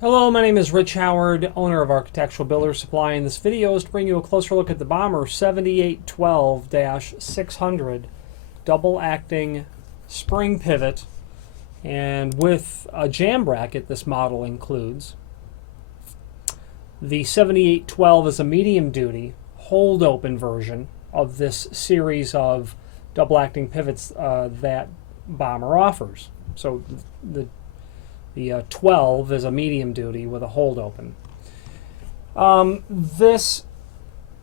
Hello, my name is Rich Howard, owner of Architectural Builder Supply, and this video is to bring you a closer look at the Bommer 7812-600 double acting spring pivot, and with a jam bracket this model includes. The 7812 is a medium duty hold open version of this series of double acting pivots that Bommer offers. So the 12 is a medium duty with a hold open. This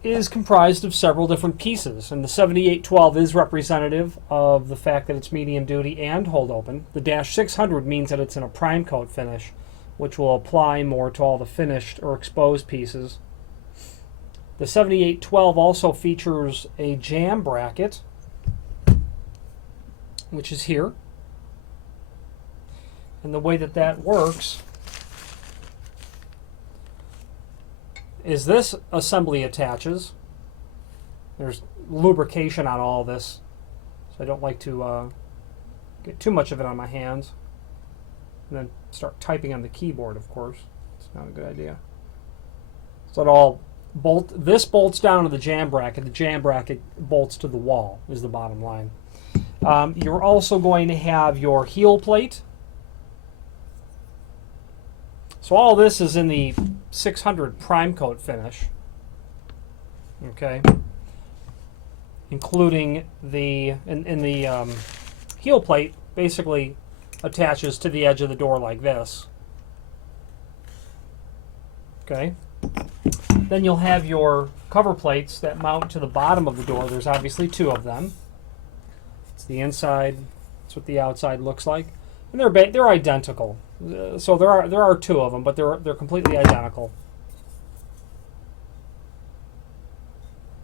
is comprised of several different pieces, and the 7812 is representative of the fact that it's medium duty and hold open. The -600 means that it's in a prime coat finish, which will apply more to all the finished or exposed pieces. The 7812 also features a jam bracket, which is here. And the way that that works is this assembly attaches. There's lubrication on all this, so I don't like to get too much of it on my hands. And then start typing on the keyboard, of course. It's not a good idea. So this bolts down to the jam bracket. The jam bracket bolts to the wall, is the bottom line. You're also going to have your heel plate. So all this is in the 600 prime coat finish, okay, including the heel plate basically attaches to the edge of the door like this, okay. Then you'll have your cover plates that mount to the bottom of the door. There's obviously two of them. It's the inside. That's what the outside looks like, and they're identical. So there are two of them, but they're completely identical.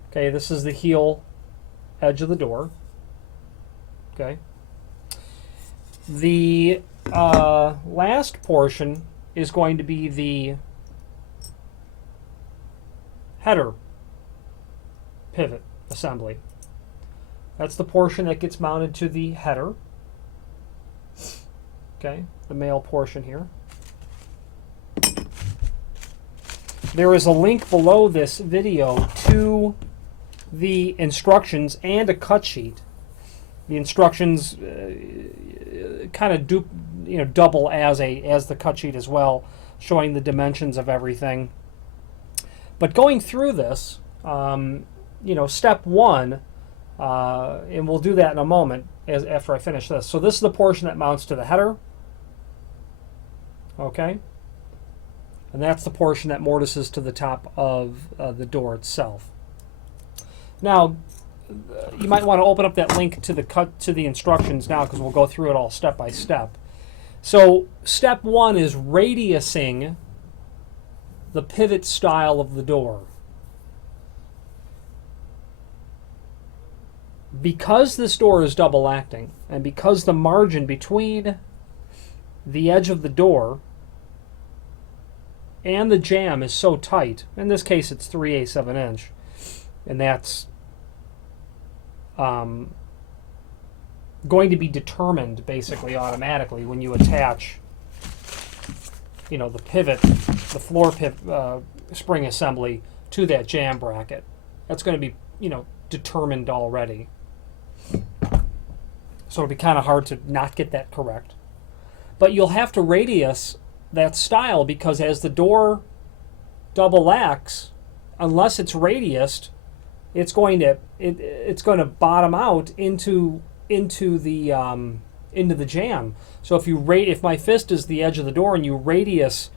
Okay, this is the heel edge of the door. Okay. The last portion is going to be the header pivot assembly. That's the portion that gets mounted to the header. Okay, the male portion here. There is a link below this video to the instructions and a cut sheet. The instructions kind of double as the cut sheet as well, showing the dimensions of everything. But going through this, step one, and we'll do that in a moment after I finish this. So this is the portion that mounts to the header. Okay, and that's the portion that mortises to the top of the door itself. Now, you might want to open up that link to the instructions now, because we'll go through it all step by step. So step one is radiusing the pivot style of the door. Because this door is double acting, and because the margin between the edge of the door and the jamb is so tight, in this case it's 3/8 of an inch, and that's going to be determined basically automatically when you attach the pivot, the floor pivot spring assembly to that jam bracket. That's going to be determined already, so it'll be kind of hard to not get that correct. But you'll have to radius that style, because as the door double acts, unless it's radiused, it's going to bottom out into the jamb. So if my fist is the edge of the door and you radius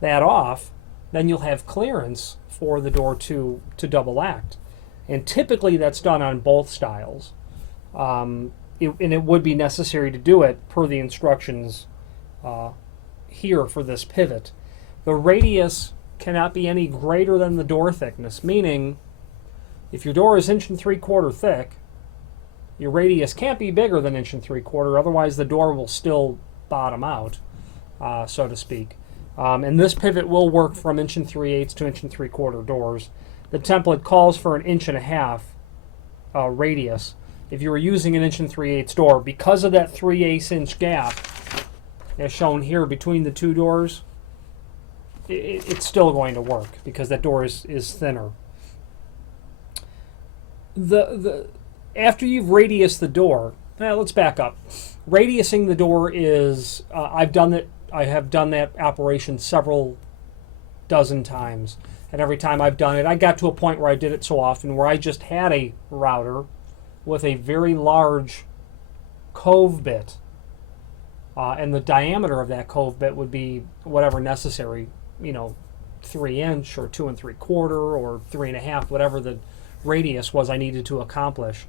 that off, then you'll have clearance for the door to double act. And typically that's done on both styles, and it would be necessary to do it per the instructions here for this pivot. The radius cannot be any greater than the door thickness, meaning if your door is 1 3/4 inches thick, your radius can't be bigger than 1 3/4 inches, otherwise the door will still bottom out, so to speak. And this pivot will work from 1 3/8 to 1 3/4 doors. The template calls for 1.5 inch radius. If you were using an 1 3/8 door, because of that 3/8 inch gap, as shown here between the two doors, it's still going to work because that door is thinner. After you've radiused the door, let's back up. Radiusing the door is I have done that operation several dozen times, and every time I've done it, I got to a point where I did it so often where I just had a router with a very large cove bit, and the diameter of that cove bit would be whatever necessary, 3" or 2 3/4 or 3.5, whatever the radius was I needed to accomplish.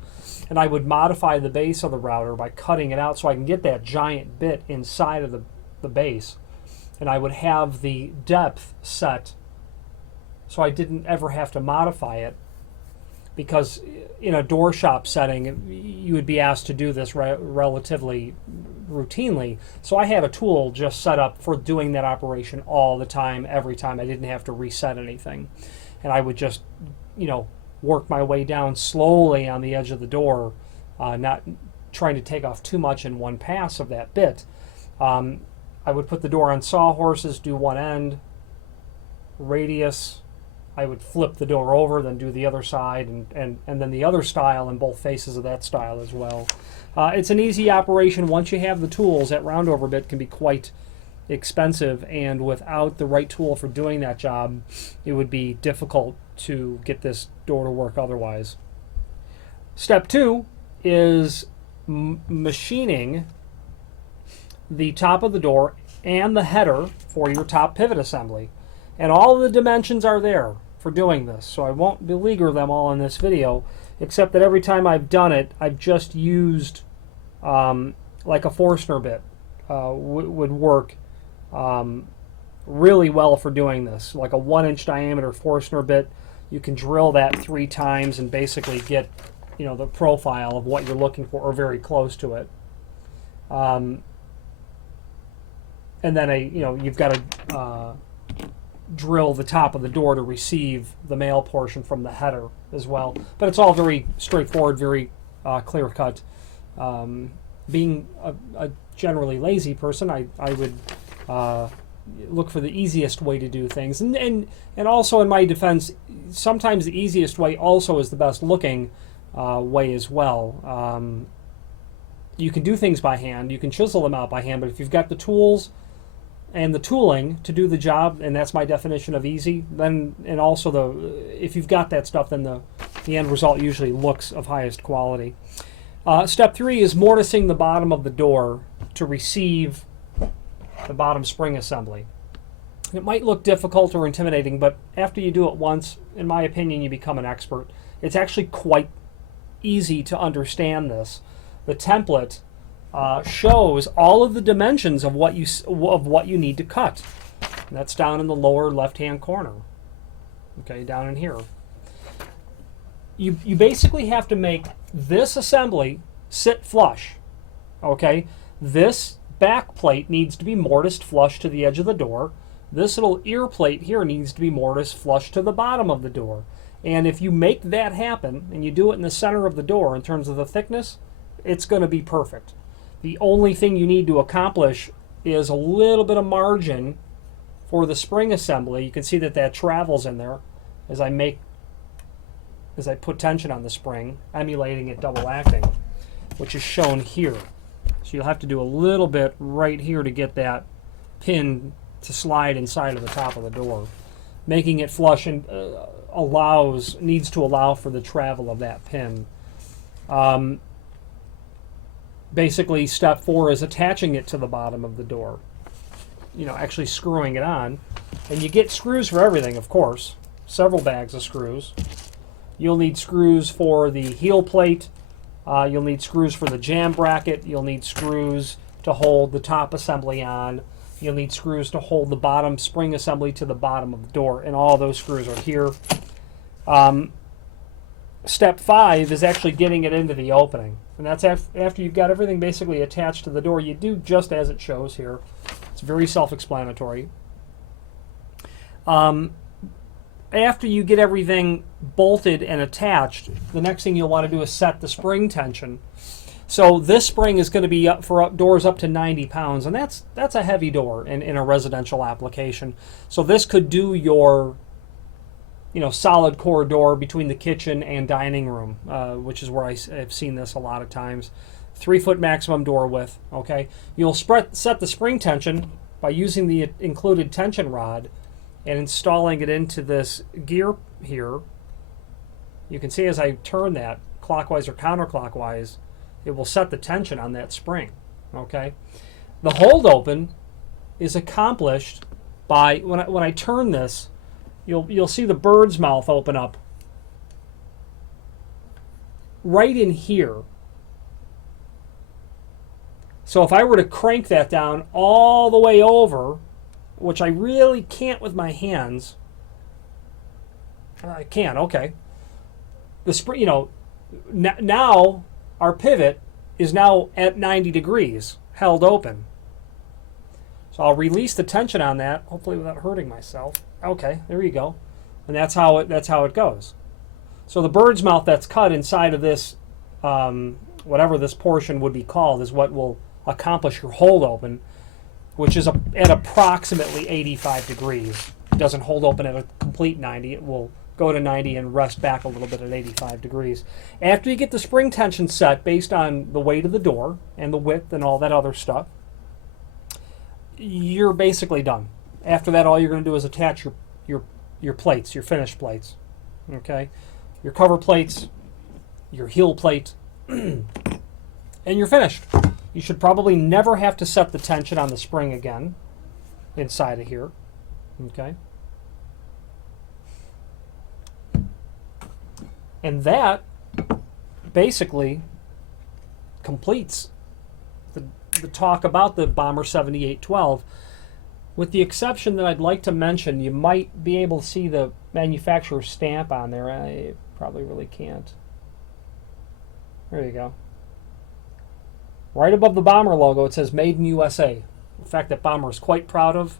And I would modify the base of the router by cutting it out so I can get that giant bit inside of the base. And I would have the depth set so I didn't ever have to modify it, because in a door shop setting you would be asked to do this relatively routinely. So I had a tool just set up for doing that operation all the time, every time. I didn't have to reset anything, and I would just work my way down slowly on the edge of the door, not trying to take off too much in one pass of that bit. I would put the door on sawhorses, do one end, radius. I would flip the door over, then do the other side, and then the other style and both faces of that style as well. It's an easy operation once you have the tools. That roundover bit can be quite expensive, and without the right tool for doing that job, it would be difficult to get this door to work otherwise. Step 2 is machining the top of the door and the header for your top pivot assembly. And all of the dimensions are there for doing this, so I won't beleaguer them all in this video, except that every time I've done it, I've just used like a Forstner bit would work really well for doing this. Like a 1" diameter Forstner bit, you can drill that 3 times and basically get the profile of what you're looking for, or very close to it. And then you've got to drill the top of the door to receive the male portion from the header as well. But it's all very straightforward, very clear cut. Being a generally lazy person, I would look for the easiest way to do things, and also, in my defense, sometimes the easiest way also is the best looking way as well. You can do things by hand, you can chisel them out by hand, but if you've got the tools and the tooling to do the job, and that's my definition of easy, then, and also if you've got that stuff, then the end result usually looks of highest quality. Step 3 is mortising the bottom of the door to receive the bottom spring assembly. It might look difficult or intimidating, but after you do it once, in my opinion, you become an expert. It's actually quite easy to understand this. The template shows all of the dimensions of what you need to cut. And that's down in the lower left-hand corner. Okay, down in here. You basically have to make this assembly sit flush. Okay, this back plate needs to be mortised flush to the edge of the door. This little ear plate here needs to be mortised flush to the bottom of the door. And if you make that happen, and you do it in the center of the door in terms of the thickness, it's going to be perfect. The only thing you need to accomplish is a little bit of margin for the spring assembly. You can see that travels in there as I put tension on the spring, emulating it double acting, which is shown here. So you'll have to do a little bit right here to get that pin to slide inside of the top of the door. Making it flush and needs to allow for the travel of that pin. Basically, step 4 is attaching it to the bottom of the door. Actually screwing it on. And you get screws for everything, of course. Several bags of screws. You'll need screws for the heel plate. You'll need screws for the jam bracket. You'll need screws to hold the top assembly on. You'll need screws to hold the bottom spring assembly to the bottom of the door. And all those screws are here. Step 5 is actually getting it into the opening. And that's after you've got everything basically attached to the door. You do just as it shows here. It's very self-explanatory. After you get everything bolted and attached, the next thing you'll want to do is set the spring tension. So this spring is going to be up for doors up to 90 pounds, and that's a heavy door in a residential application. So this could do your, solid core door between the kitchen and dining room, which is where I've seen this a lot of times. 3-foot maximum door width. Okay, you'll set the spring tension by using the included tension rod and installing it into this gear here. You can see as I turn that clockwise or counterclockwise, it will set the tension on that spring. Okay, the hold open is accomplished by when I turn this, you'll see the bird's mouth open up right in here. So if I were to crank that down all the way over, which I really can't with my hands, I can. Okay, the spring, now our pivot is now at 90 degrees, held open. So I'll release the tension on that, hopefully without hurting myself. Okay, there you go. And that's how it goes. So the bird's mouth that's cut inside of this, whatever this portion would be called, is what will accomplish your hold open, which is at approximately 85 degrees. It doesn't hold open at a complete 90. It will go to 90 and rest back a little bit at 85 degrees. After you get the spring tension set based on the weight of the door and the width and all that other stuff, you're basically done. After that, all you're going to do is attach your plates, your finished plates. Okay, your cover plates, your heel plate, and you're finished. You should probably never have to set the tension on the spring again inside of here. Okay. And that basically completes the talk about the Bommer 7812, with the exception that I'd like to mention. You might be able to see the manufacturer's stamp on there. I probably really can't. There you go. Right above the Bommer logo, it says Made in USA. The fact that Bommer is quite proud of,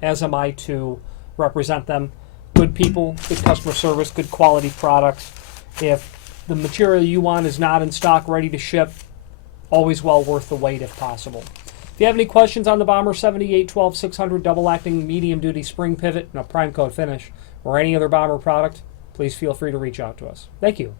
as am I, to represent them. Good people, good customer service, good quality products. If the material you want is not in stock, ready to ship, always well worth the wait if possible. If you have any questions on the Bommer 7812 600 double acting medium duty spring pivot and a prime coat finish, or any other Bommer product, please feel free to reach out to us. Thank you.